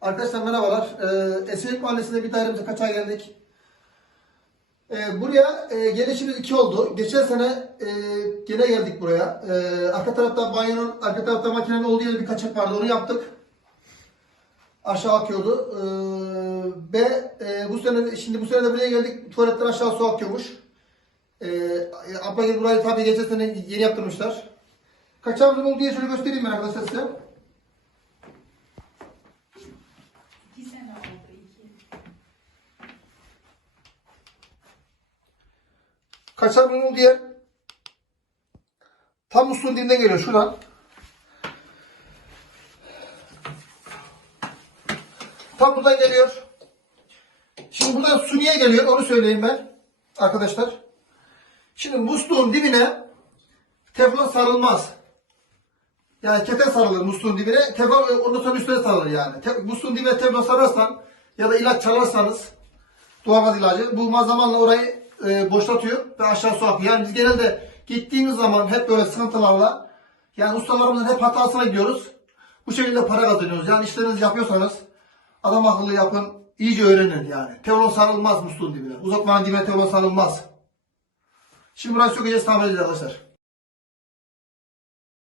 Arkadaşlar merhabalar. Ee, Esenyurt Mahallesi'nde bir dairemize kaçağa geldik. Ee, buraya e, gelişimiz iki oldu. Geçen sene e, gene geldik buraya. Ee, arka tarafta banyonun, arka tarafta makinenin olduğu yerde bir kaçak vardı. Onu yaptık. Aşağı akıyordu. Ee, ve e, bu sene, şimdi bu sene de buraya geldik. Tuvaletten aşağı su akıyormuş. Ee, abla burayı tabii geçen sene yeni yaptırmışlar. Kaçağımızın olduğu yeri şöyle göstereyim ben arkadaşlar size. İki sene oldu iki. Kaçağımızın olduğu yer tam musluğun dibinden geliyor şuradan. Tam buradan geliyor. Şimdi buradan su niye geliyor onu söyleyeyim ben arkadaşlar. Şimdi musluğun dibine teflon sarılmaz. Yani keten sarılır musluğun dibine. Teflon ondan sonra üstüne sarılır yani. Te, musluğun dibine teflon sararsan ya da ilaç çalarsanız doğalgaz ilacı bu zamanla orayı e, boşlatıyor ve aşağı su akıyor. Yani biz genelde gittiğimiz zaman hep böyle sıkıntılarla yani ustalarımızın hep hatasına gidiyoruz. Bu şekilde para kazanıyoruz. Yani işlerinizi yapıyorsanız adam akıllı yapın. iyice öğrenin yani. Teflon sarılmaz musluğun dibine. Uzatmanın dibine teflon sarılmaz. Şimdi burayı sökeceğiz tamir edeceğiz arkadaşlar.